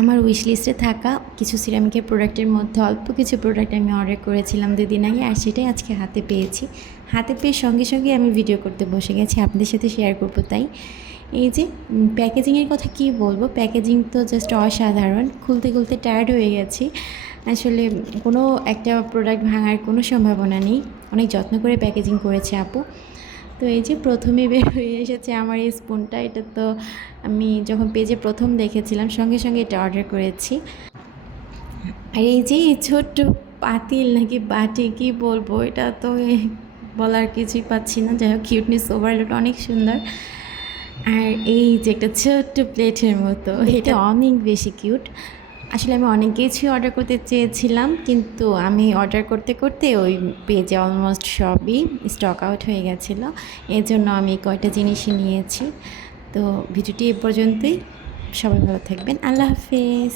আমার উইশ লিস্টে থাকা কিছু সিরামিকের প্রোডাক্টের মধ্যে অল্প কিছু প্রোডাক্ট আমি অর্ডার করেছিলাম 2 দিন আগে, আর সেটাই আজকে হাতে পেয়েছি। হাতে পেয়ে সঙ্গে সঙ্গে আমি ভিডিও করতে বসে গেছি, আপনাদের সাথে শেয়ার করবো। তাই এই যে প্যাকেজিংয়ের কথা কি বলবো, প্যাকেজিং তো জাস্ট অসাধারণ। খুলতে খুলতে টায়ার্ড হয়ে গেছি। আসলে কোনো একটা প্রোডাক্ট ভাঙার কোনো সম্ভাবনা নেই, অনেক যত্ন করে প্যাকেজিং করেছে আপু। তো এই যে প্রথমে বের হয়ে এসেছে আমার এই স্পুনটা। এটা তো আমি যখন পেজে প্রথম দেখেছিলাম সঙ্গে সঙ্গে এটা অর্ডার করেছি। আর এই যে এই ছোট্ট পাতিল নাকি বাটি কি বলবো, এটা তো বলার কিছুই পাচ্ছি না। যাই হোক, কিউটনেস ওভারলোড অনেক সুন্দর। আর এই যে একটা ছোট্ট প্লেটের মতো, এটা অনেক বেশি কিউট। আসলে আমি অনেক কিছুই অর্ডার করতে চেয়েছিলাম, কিন্তু আমি অর্ডার করতে করতে ওই পেজে অলমোস্ট সবই স্টক আউট হয়ে গেছিলো। এর জন্য আমি কয়টা জিনিসই নিয়েছি। তো ভিডিওটি এ পর্যন্তই। সবাই ভালো থাকবেন। আল্লাহ হাফেজ।